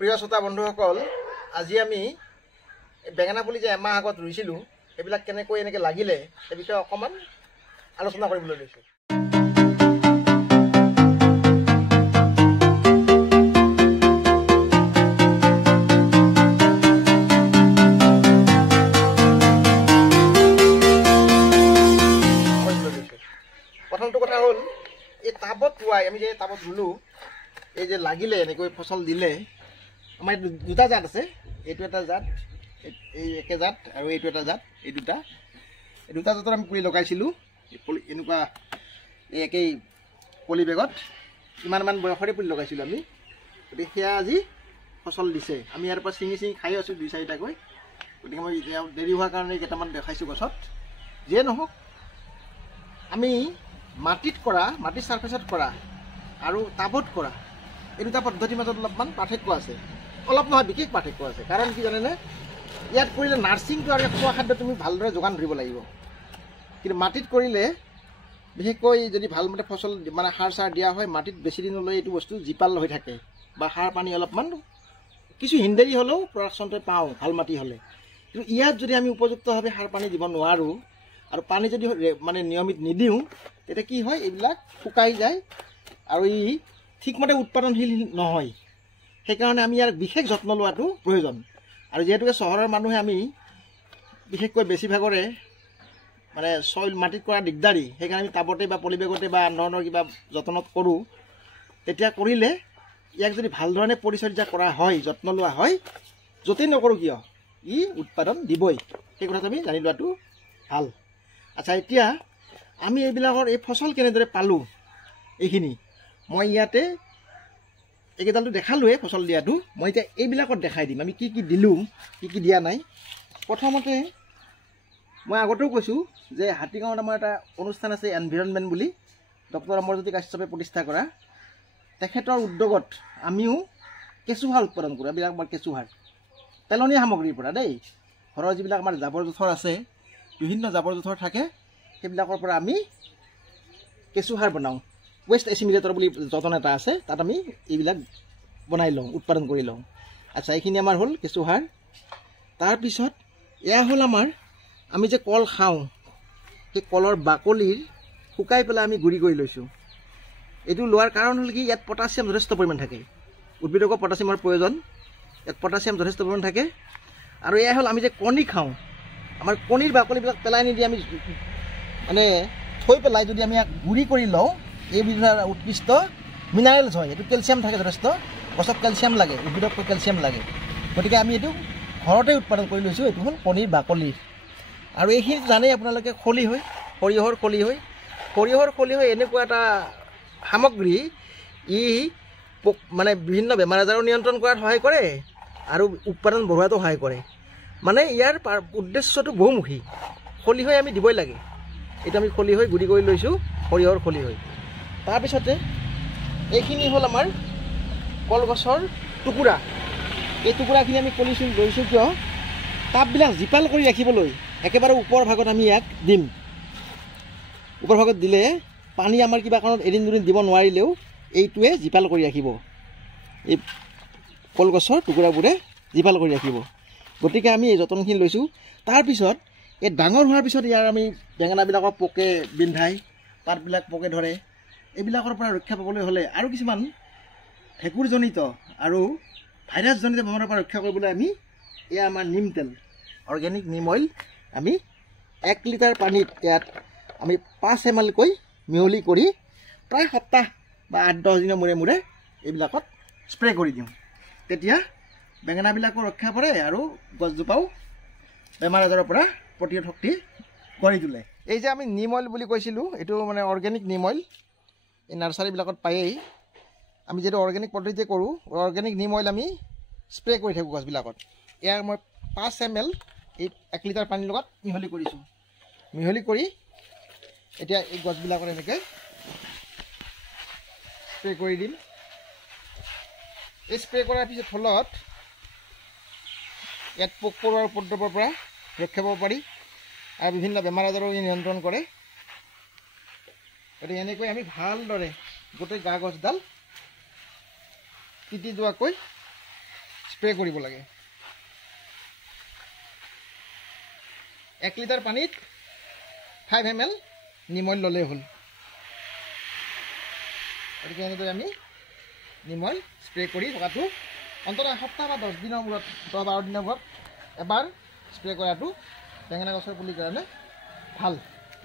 প্ৰিয় শ্ৰোতা বন্ধুসকল, আজি আমি বেঙেনা পুলি যে এমাহ আগত ৰুইছিলোঁ এইবিলাক কেনেকৈ এনেকৈ লাগিলে সেই বিষয়ে অকণমান আলোচনা কৰিবলৈ লৈছোঁ। প্ৰথমটো কথা হ'ল এই টাবত ৰুৱাই আমি যে টাবত ৰুলোঁ এই যে লাগিলে এনেকৈ ফচল দিলে আমাৰ দুটা জাত আছে। এইটো এটা জাত, এই একে জাত, আৰু এইটো এটা জাত। এই দুটা জাতৰ আমি পুলি লগাইছিলোঁ এনেকুৱা এই একেই পলি বেগত। ইমানমান বয়সৰে পুলি লগাইছিলোঁ আমি। গতিকে সেয়া আজি ফচল দিছে। আমি ইয়াৰ পৰা ছিঙি খাই আছোঁ 2-4টাকৈ। গতিকে মই এতিয়া দেৰি হোৱাৰ কাৰণে কেইটামান দেখাইছোঁ গছত। যিয়ে নহওক, আমি মাটিত কৰা, মাটিৰ চাৰ্ফেচত কৰা আৰু টাবত কৰা এই দুটা পদ্ধতিৰ মাজত অলপমান পাৰ্থক্য আছে। অলপ নহয়, বিশেষ পাৰ্থক্য আছে। কাৰণ কি জানেনে, ইয়াত কৰিলে নাৰ্ছিংটো আৰু খোৱা খাদ্য তুমি ভালদৰে যোগান ধৰিব লাগিব। কিন্তু মাটিত কৰিলে বিশেষকৈ যদি ভালমতে ফচল মানে সাৰ চাৰ দিয়া হয়, মাটিত বেছি দিনলৈ এইটো বস্তু জীপাল হৈ থাকে বা সাৰ পানী অলপমান কিছু হিন্দেৰি হ'লেও প্ৰডাকশ্যনটো পাওঁ ভাল মাটি হ'লে। কিন্তু ইয়াত যদি আমি উপযুক্তভাৱে সাৰ পানী দিব নোৱাৰোঁ আৰু পানী যদি মানে নিয়মিত নিদিওঁ, তেতিয়া কি হয়, এইবিলাক শুকাই যায় আৰু ই ঠিকমতে উৎপাদনশীল নহয়। সেইকাৰণে আমি ইয়াৰ বিশেষ যত্ন লোৱাটো প্ৰয়োজন। আৰু যিহেতুকে চহৰৰ মানুহে আমি বিশেষকৈ বেছিভাগৰে মানে চইল মাটিত কৰা দিগদাৰী, সেইকাৰণে আমি টাবতে বা পলিবেগতে বা আন ধৰণৰ কিবা যত্নত কৰোঁ। তেতিয়া কৰিলে ইয়াক যদি ভাল ধৰণে পৰিচৰ্যা কৰা হয়, যত্ন লোৱা হয়, য'তেই নকৰোঁ কিয় ই উৎপাদন দিবই। সেই কথাটো আমি জানি লোৱাটো ভাল। আচ্ছা, এতিয়া আমি এইবিলাকৰ এই ফচল কেনেদৰে পালোঁ এইখিনি মই ইয়াতে এইকেইডালটো দেখালোৱে ফচল দিয়াটো। মই এতিয়া এইবিলাকত দেখাই দিম আমি কি কি দিলোঁ, কি কি দিয়া নাই। প্ৰথমতে মই আগতেও কৈছোঁ যে হাতীগাঁৱত আমাৰ এটা অনুষ্ঠান আছে এনভাইৰনমেণ্ট বুলি, ডক্টৰ অমৰজ্যোতি কাশ্যপে প্ৰতিষ্ঠা কৰা। তেখেতৰ উদ্যোগত আমিও কেঁচুসাৰ উৎপাদন কৰোঁ। এইবিলাক আমাৰ কেঁচুসাৰ পেলনীয়া সামগ্ৰীৰ পৰা দেই। ঘৰৰ যিবিলাক আমাৰ জাবৰ জোঁথৰ আছে, বিভিন্ন জাবৰ জোঁথৰ থাকে, সেইবিলাকৰ পৰা আমি কেঁচুসাৰ বনাওঁ। ৱেষ্ট এচিমিলেটৰ বুলি যতন এটা আছে, তাত আমি এইবিলাক বনাই লওঁ, উৎপাদন কৰি লওঁ। আচ্ছা, এইখিনি আমাৰ হ'ল কেঁচুসাৰ। তাৰপিছত এয়া হ'ল আমাৰ আমি যে কল খাওঁ, সেই কলৰ বাকলিৰ শুকাই পেলাই আমি গুড়ি কৰি লৈছোঁ। এইটো লোৱাৰ কাৰণ হ'ল কি, ইয়াত পটাছিয়াম যথেষ্ট পৰিমাণ থাকে। উদ্ভিদকো পটাছিয়ামৰ প্ৰয়োজন, ইয়াত পটাছিয়াম যথেষ্ট পৰিমাণ থাকে। আৰু এয়া হ'ল আমি যে কণী খাওঁ, আমাৰ কণীৰ বাকলিবিলাক পেলাই নিদি আমি মানে থৈ পেলাই যদি আমি ইয়াক গুড়ি কৰি লওঁ, এইবিলাক উৎকৃষ্ট মিনাৰেলছ হয়। এইটো কেলছিয়াম থাকে যথেষ্ট। গছক কেলছিয়াম লাগে, উদ্ভিদকো কেলছিয়াম লাগে। গতিকে আমি এইটো ঘৰতে উৎপাদন কৰি লৈছোঁ। এইটো হ'ল কণীৰ বাকলি। আৰু এইখিনি জানেই আপোনালোকে খলি হয়, সৰিয়হৰ খলি হয়। সৰিয়হৰ খলি হয় এনেকুৱা এটা সামগ্ৰী, ই মানে বিভিন্ন বেমাৰ আজাৰো নিয়ন্ত্ৰণ কৰাত সহায় কৰে আৰু উৎপাদন বঢ়োৱাতো সহায় কৰে। মানে ইয়াৰ উদ্দেশ্যটো বহুমুখী। খলি হৈ আমি দিবই লাগে। এইটো আমি খলি হৈ গুড়ি কৰি লৈছোঁ, সৰিয়হৰ খলি হৈ। তাৰপিছতে এইখিনি হ'ল আমাৰ কলগছৰ টুকুৰা। এই টুকুৰাখিনি আমি লৈছোঁ কিয়, টাববিলাক জীপাল কৰি ৰাখিবলৈ একেবাৰে ওপৰ ভাগত আমি ইয়াক দিম। ওপৰ ভাগত দিলে পানী আমাৰ কিবা কাৰণত এদিন দুদিন দিব নোৱাৰিলেও এইটোৱে জীপাল কৰি ৰাখিব। এই কলগছৰ টুকুৰাবোৰে জীপাল কৰি ৰাখিব। গতিকে আমি এই যতনখিনি লৈছোঁ। তাৰপিছত এই ডাঙৰ হোৱাৰ পিছত ইয়াৰ আমি বেঙেনাবিলাকৰ পোকে বিন্ধাই, পাতবিলাক পোকে ধৰে, এইবিলাকৰ পৰা ৰক্ষা পাবলৈ হ'লে আৰু কিছুমান ভেঁকুৰজনিত আৰু ভাইৰাছজনিত বেমাৰৰ পৰা ৰক্ষা কৰিবলৈ আমি এয়া আমাৰ নিম তেল, অৰ্গেনিক নিম অইল, আমি 1 লিটাৰ পানীত ইয়াত আমি 5 ml কৈ মিহলি কৰি প্ৰায় সপ্তাহ বা 8-10 দিনৰ মূৰে মূৰে এইবিলাকত স্প্ৰে কৰি দিওঁ। তেতিয়া বেঙেনাবিলাকো ৰক্ষা পৰে আৰু গছজোপাও বেমাৰ আজাৰৰ পৰা প্ৰতিৰোধ শক্তি গঢ়ি তোলে। এই যে আমি নিম অইল বুলি কৈছিলোঁ, এইটো মানে অৰ্গেনিক নিম অইল, এই নাৰ্চাৰীবিলাকত পায়েই। আমি যিহেতু অৰ্গেনিক পদ্ধতিতে কৰোঁ, অৰ্গেনিক নিম অইল আমি স্প্ৰে কৰি থাকোঁ গছবিলাকত। ইয়াৰ মই 5 ml এই 1 লিটাৰ পানীৰ লগত মিহলি কৰিছোঁ। মিহলি কৰি এতিয়া এই গছবিলাকত এনেকৈ স্প্ৰে কৰি দিম। এই স্প্ৰে কৰাৰ পিছত ফলত ইয়াত পোক পৰুৱাৰ উপদ্ৰৱৰ পৰা ৰক্ষা পাব পাৰি আৰু বিভিন্ন বেমাৰ আজাৰো নিয়ন্ত্ৰণ কৰে। গতিকে এনেকৈ আমি ভালদৰে গোটেই গা গছডাল তিতি যোৱাকৈ স্প্ৰে কৰিব লাগে 1 লিটাৰ পানীত 5 ml নিমল ল'লে হ'ল গতিকে এনেদৰে আমি নিমল স্প্ৰে কৰি থকাটো অন্ততঃ এসপ্তাহ বা 10 দিনৰ মূৰত 10-12 দিনৰ মূৰত এবাৰ স্প্ৰে কৰাটো বেঙেনা গছৰ পুলিৰ কাৰণে ভাল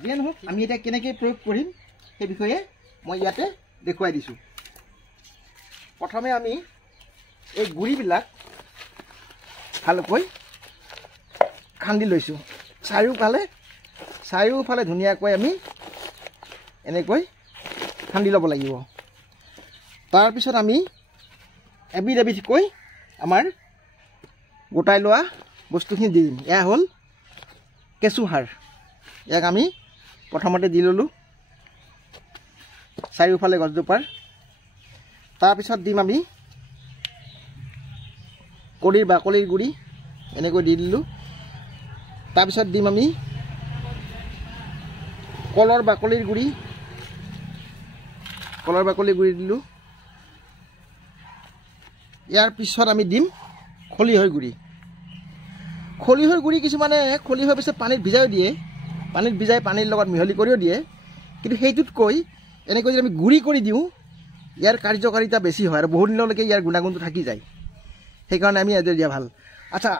যিয়ে নহওক আমি এতিয়া কেনেকৈ প্ৰয়োগ কৰিম সেই বিষয়ে মই ইয়াতে দেখুৱাই দিছোঁ প্ৰথমে আমি এই গুড়িবিলাক ভালকৈ খান্দি লৈছোঁ চাৰিওফালে ধুনীয়াকৈ আমি এনেকৈ খান্দি ল'ব লাগিব তাৰপিছত আমি এবিধকৈ আমাৰ গোটাই লোৱা বস্তুখিনি দি দিম এয়া হ'ল কেঁচু সাৰ ইয়াক আমি প্ৰথমতে দি ল'লোঁ চাৰিওফালে গছজোপাৰ তাৰপিছত দিম আমি কণীৰ বাকলিৰ গুড়ি এনেকৈ দি দিলোঁ তাৰপিছত দিম আমি কলৰ বাকলিৰ গুড়ি দিলোঁ ইয়াৰ পিছত আমি দিম খলিহৈ গুড়ি কিছুমানে খলিহৈ পিছত পানীত ভিজাই দিয়ে পানীত ভিজাই পানীৰ লগত মিহলি কৰিও দিয়ে কিন্তু সেইটোতকৈ এনেকৈ যদি আমি গুড়ি কৰি দিওঁ ইয়াৰ কাৰ্যকাৰিতা বেছি হয় আৰু বহু দিনলৈকে ইয়াৰ গুণাগুণটো থাকি যায় সেইকাৰণে আমি এদিন দিয়া ভাল আচ্ছা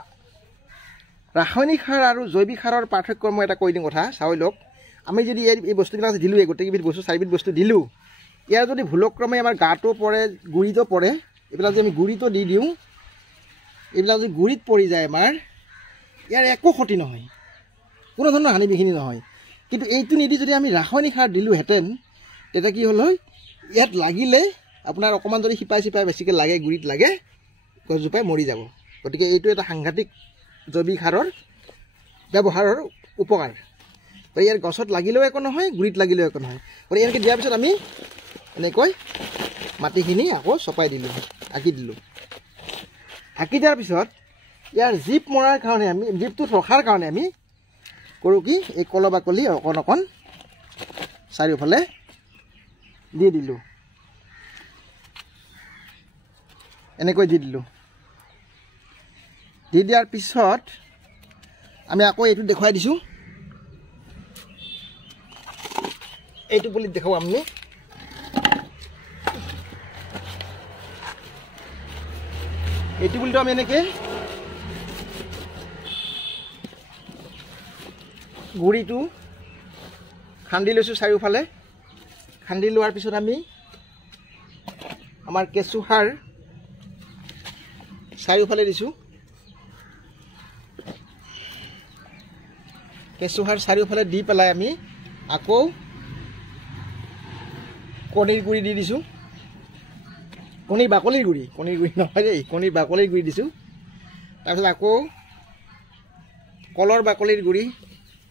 ৰাসায়নিক সাৰ আৰু জৈৱিক সাৰৰ পাৰ্থক্য মই এটা কৈ দিম কথা চাই লওক আমি যদি এই বস্তুবিলাক দিলোঁ এই গোটেইকেইবিধ বস্তু 4বিধ বস্তু দিলোঁ ইয়াৰ যদি ভুলক্ৰমে আমাৰ গাটো পৰে গুড়িটো পৰে এইবিলাক যদি আমি গুড়িটো দি দিওঁ এইবিলাক যদি গুড়িত পৰি যায় আমাৰ ইয়াৰ একো ক্ষতি নহয় কোনো ধৰণৰ হানি বিঘিনি নহয় কিন্তু এইটো নিদি যদি আমি ৰাসায়নিক সাৰ দিলোঁহেঁতেন তেতিয়া কি হ'ল হয় ইয়াত লাগিলে আপোনাৰ অকণমান যদি শিপাই বেছিকৈ লাগে গুড়িত লাগে গছজোপাই মৰি যাব গতিকে এইটো এটা সাংঘাতিক জৈৱিক সাৰৰ ব্যৱহাৰৰ উপকাৰ ইয়াৰ গছত লাগিলেও একো নহয় গুড়িত লাগিলেও একো নহয় গতিকে এনেকৈ দিয়াৰ পিছত আমি এনেকৈ মাটিখিনি আকৌ চপাই দিলোঁ ঢাকি দিলোঁ ঢাকি দিয়াৰ পিছত ইয়াৰ জীপ মৰাৰ কাৰণে আমি জীপটোত ৰখাৰ কাৰণে আমি কৰোঁ কি এই কল বাকলি অকণ চাৰিওফালে দি দিলোঁ এনেকৈ দি দিলোঁ দি দিয়াৰ পিছত আমি আকৌ এইটো দেখুৱাই দিছোঁ এইটো পুলিত দেখুৱাম আমি এইটো পুলিটো আমি এনেকৈ গুড়িটো খান্দি লৈছোঁ চাৰিওফালে খান্দি লোৱাৰ পিছত আমি আমাৰ কেঁচু সাৰ চাৰিওফালে দিছোঁ কেঁচু সাৰ চাৰিওফালে দি পেলাই আমি আকৌ কণীৰ গুড়ি দি দিছোঁ কণীৰ বাকলিৰ গুড়ি নহয় দেই কণীৰ বাকলিৰ গুড়ি দিছোঁ তাৰপিছত আকৌ কলৰ বাকলিৰ গুড়ি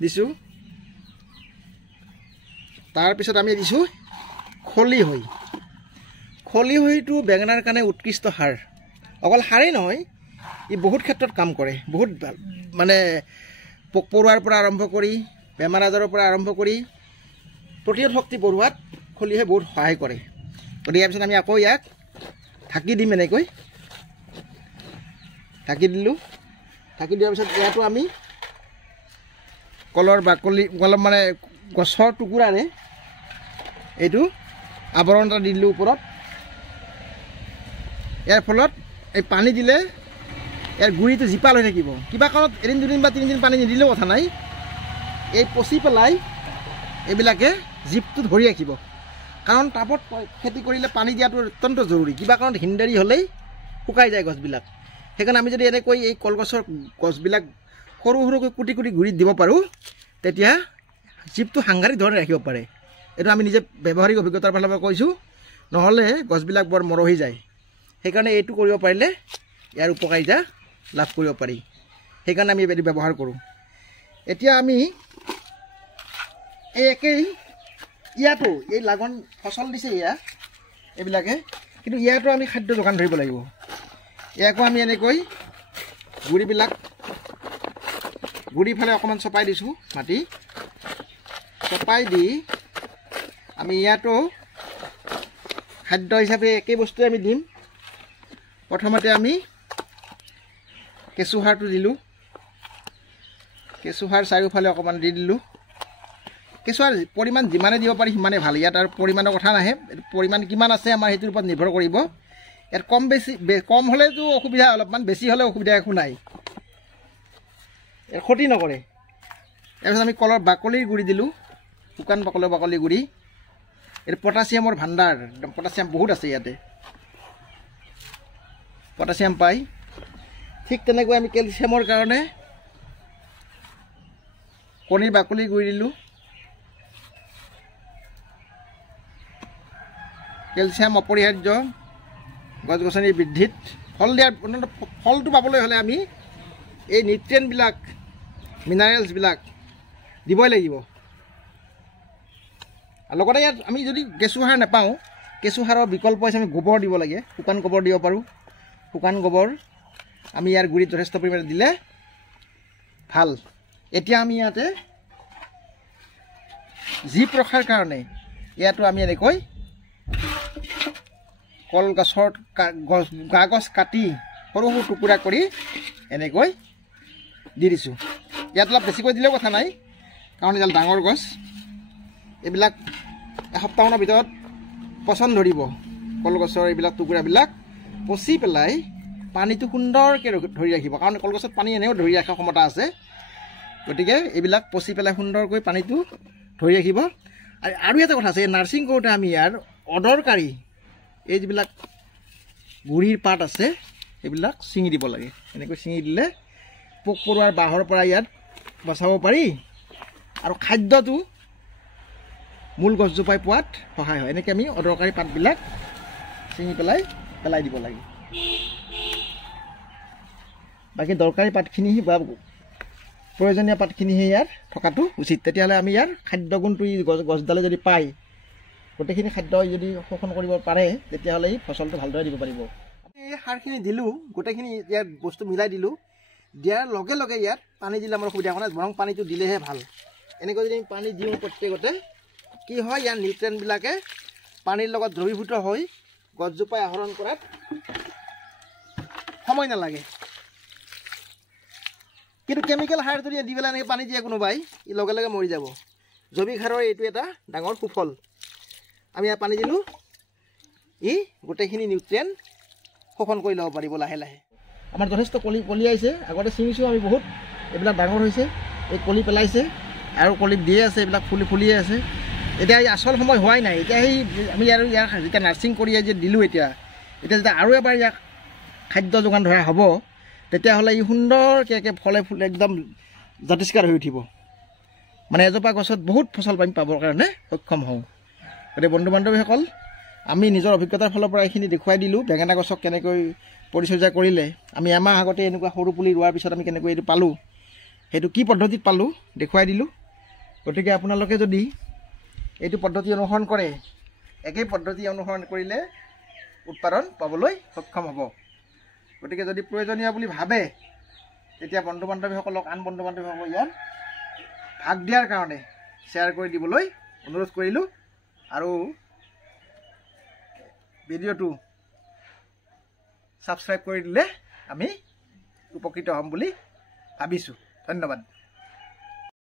দিছোঁ তাৰপিছত আমি দিছোঁ খলিহৈটো বেঙেনাৰ কাৰণে উৎকৃষ্ট সাৰ অকল সাৰেই নহয় ই বহুত ক্ষেত্ৰত কাম কৰে বহুত মানে পোক পৰুৱাৰ পৰা আৰম্ভ কৰি বেমাৰ আজাৰৰ পৰা আৰম্ভ কৰি প্ৰতিৰোধ শক্তি বঢ়োৱাত খলিহৈ বহুত সহায় কৰে গতিকে ইয়াৰ পিছত আমি আকৌ ইয়াক ঢাকি দিম এনেকৈ ঢাকি দিলোঁ ঢাকি দিয়াৰ পিছত ইয়াতো আমি কলৰ বাকলি অলপ মানে গছৰ টুকুৰাৰে এইটো আৱৰণ এটা দি দিলোঁ ওপৰত ইয়াৰ ফলত এই পানী দিলে ইয়াৰ গুড়িটো জীপাল হৈ থাকিব কিবা কাৰণত এদিন দুদিন বা 3 দিন পানী নিদিলেও কথা নাই এই পচি পেলাই এইবিলাকে জীপটো ধৰি ৰাখিব কাৰণ টাবত খেতি কৰিলে পানী দিয়াটো অত্যন্ত জৰুৰী কিবা কাৰণত হিনদাৰি হ'লেই শুকাই যায় গছবিলাক সেইকাৰণে আমি যদি এনেকৈ এই কলগছৰ গছবিলাক সৰু সৰুকৈ কুটি গুড়িত দিব পাৰোঁ তেতিয়া জীপটো সাংঘাতিক ধৰণে ৰাখিব পাৰে এইটো আমি নিজে ব্যৱহাৰিক অভিজ্ঞতাৰ ফালৰ পৰা কৈছোঁ নহ'লে গছবিলাক বৰ মৰহি যায় সেইকাৰণে এইটো কৰিব পাৰিলে ইয়াৰ উপকাৰিতা লাভ কৰিব পাৰি সেইকাৰণে আমি এইটো ব্যৱহাৰ কৰোঁ এতিয়া আমি এই একেই ইয়াতো এই লাগন ফচল দিছে এইবিলাকে কিন্তু ইয়াতো আমি খাদ্য যোগান ধৰিব লাগিব ইয়াকো আমি এনেকৈ গুড়িবিলাক গুড়ি ফালে অকণমান চপাই দিছোঁ মাটি চপাই দি আমি ইয়াতো খাদ্য হিচাপে একেই বস্তুৱে আমি দিম প্ৰথমতে আমি কেঁচু সাৰটো দিলোঁ। কেঁচু সাৰ চাৰিওফালে অকণমান দি দিলোঁ। কেঁচু সাৰ পৰিমাণ যিমানে দিব পাৰি সিমানে ভাল। ইয়াত আৰু পৰিমাণৰ কথা নাহে, পৰিমাণ কিমান আছে আমাৰ সেইটোৰ ওপৰত নিৰ্ভৰ কৰিব। ইয়াত কম হ'লেতো অসুবিধা অলপমান, বেছি হ'লে অসুবিধা একো নাই, ক্ষতি নকৰে। তাৰপিছত আমি কলৰ বাকলিৰ গুড়ি দিলোঁ, শুকান বাকলিৰ গুড়ি। এইটো পটাছিয়ামৰ ভাণ্ডাৰ, পটাছিয়াম বহুত আছে ইয়াতে, পটাছিয়াম পায়। ঠিক তেনেকৈ আমি কেলছিয়ামৰ কাৰণে কণীৰ বাকলিৰ গুড়ি দিলোঁ। কেলছিয়াম অপৰিহাৰ্য গছ গছনিৰ বৃদ্ধিত। ফলটো পাবলৈ হ'লে আমি এই নিউট্ৰিয়েণ্টবিলাক, মিনাৰেলছবিলাক দিবই লাগিব। আৰু লগতে ইয়াত আমি যদি কেঁচু সাৰ নাপাওঁ, কেঁচু সাৰৰ বিকল্প হিচাপে আমি গোবৰ দিব লাগে। শুকান গোবৰ দিব পাৰোঁ। শুকান গোবৰ আমি ইয়াৰ গুড়িত যথেষ্ট পৰিমাণে দিলে ভাল। এতিয়া আমি ইয়াতে জীপ ৰখাৰ কাৰণে ইয়াতো আমি এনেকৈ কলগছৰ গা গছ কাটি সৰু সৰু টুকুৰা কৰি এনেকৈ দি দিছোঁ। ইয়াত অলপ বেছিকৈ দিলেও কথা নাই, কাৰণ এডাল ডাঙৰ গছ। এইবিলাক এসপ্তাহমানৰ ভিতৰত পচন ধৰিব। কলগছৰ এইবিলাক টুকুৰাবিলাক পচি পেলাই পানীটো সুন্দৰকৈ ধৰি ৰাখিব, কাৰণ কলগছত পানী এনেও ধৰি ৰখাৰ ক্ষমতা আছে। গতিকে এইবিলাক পচি পেলাই সুন্দৰকৈ পানীটো ধৰি ৰাখিব। আৰু এটা কথা আছে, নাৰ্ছিং কৰোঁতে আমি ইয়াৰ অদৰকাৰী এই যিবিলাক গুড়িৰ পাত আছে সেইবিলাক ছিঙি দিব লাগে। এনেকৈ ছিঙি দিলে পোক পৰুৱাৰ বাহৰ পৰা ইয়াত বচাব পাৰি, আৰু খাদ্যটো মূল গছজোপাই পোৱাত সহায় হয়। এনেকৈ আমি অদৰকাৰী পাতবিলাক ছিঙি পেলাই দিব লাগে। বাকী দৰকাৰী পাতখিনি বা প্ৰয়োজনীয় পাতখিনিহে ইয়াত থকাটো উচিত। তেতিয়াহ'লে আমি ইয়াৰ খাদ্য গুণটো গছডালে যদি পায়, গোটেইখিনি খাদ্য যদি শোষণ কৰিব পাৰে, তেতিয়াহ'লে এই ফচলটো ভালদৰে দিব পাৰিব। এই সাৰখিনি দিলোঁ, গোটেইখিনি ইয়াত বস্তু মিলাই দিলোঁ। দিয়াৰ লগে লগে ইয়াত পানী দিলে আমাৰ অসুবিধা হোৱা নাই, বৰং পানীটো দিলেহে ভাল। এনেকৈ যদি আমি পানী দিওঁ প্ৰত্যেকতে, কি হয়, ইয়াৰ নিউট্ৰিয়েণ্টবিলাকে পানীৰ লগত দ্ৰৱীভূত হৈ গছজোপাই আহৰণ কৰাত সময় নালাগে। কিন্তু কেমিকেল সাৰ যদি দি পেলাই এনেকৈ পানী দিয়ে কোনোবাই, ই লগে লগে মৰি যাব। জৈৱিক সাৰৰ এইটো এটা ডাঙৰ সুফল। আমি ইয়াত পানী দিলোঁ, ই গোটেইখিনি নিউট্ৰিয়েণ্ট শোষণ কৰি ল'ব পাৰিব লাহে লাহে। আমাৰ যথেষ্ট কলি আহিছে, আগতে ছিঙিছোঁ আমি বহুত, এইবিলাক ডাঙৰ হৈছে। এই কলি পেলাইছে আৰু কলি দিয়ে আছে, এইবিলাক ফুলিয়ে আছে। এতিয়া এই আচল সময় হোৱাই নাই। এতিয়া সেই আমি আৰু ইয়াৰ যেতিয়া নাৰ্ছিং কৰি যে দিলোঁ, এতিয়া যেতিয়া আৰু এবাৰ ইয়াক খাদ্য যোগান ধৰা হ'ব, তেতিয়াহ'লে ই সুন্দৰকৈ ফলে একদম জাতিষ্কাৰ হৈ উঠিব। মানে এজোপা গছত বহুত ফচল আমি পাবৰ কাৰণে সক্ষম হওঁ। গতিকে বন্ধু বান্ধৱীসকল, আমি নিজৰ অভিজ্ঞতাৰ ফালৰ পৰা এইখিনি দেখুৱাই দিলোঁ। বেঙেনা গছক কেনেকৈ পৰিচৰ্যা কৰিলে, আমি এমাহ আগতে এনেকুৱা সৰু পুলি ৰোৱাৰ পিছত আমি কেনেকৈ এইটো পালোঁ, সেইটো কি পদ্ধতিত পালোঁ দেখুৱাই দিলোঁ। গতিকে আপোনালোকে যদি এইটো পদ্ধতি অনুসৰণ কৰে, একেই পদ্ধতি অনুসৰণ কৰিলে উৎপাদন পাবলৈ সক্ষম হ'ব। গতিকে যদি প্ৰয়োজনীয় বুলি ভাবে, তেতিয়া বন্ধু বান্ধৱীসকলক, আন বন্ধু বান্ধৱীসকলক ইয়াত ভাগ দিয়াৰ কাৰণে শ্বেয়াৰ কৰি দিবলৈ অনুৰোধ কৰিলোঁ। আৰু ভিডিঅ'টো ছাবস্ক্ৰাইব কৰি দিলে আমি উপকৃত হ'ম বুলি ভাবিছোঁ। ধন্যবাদ।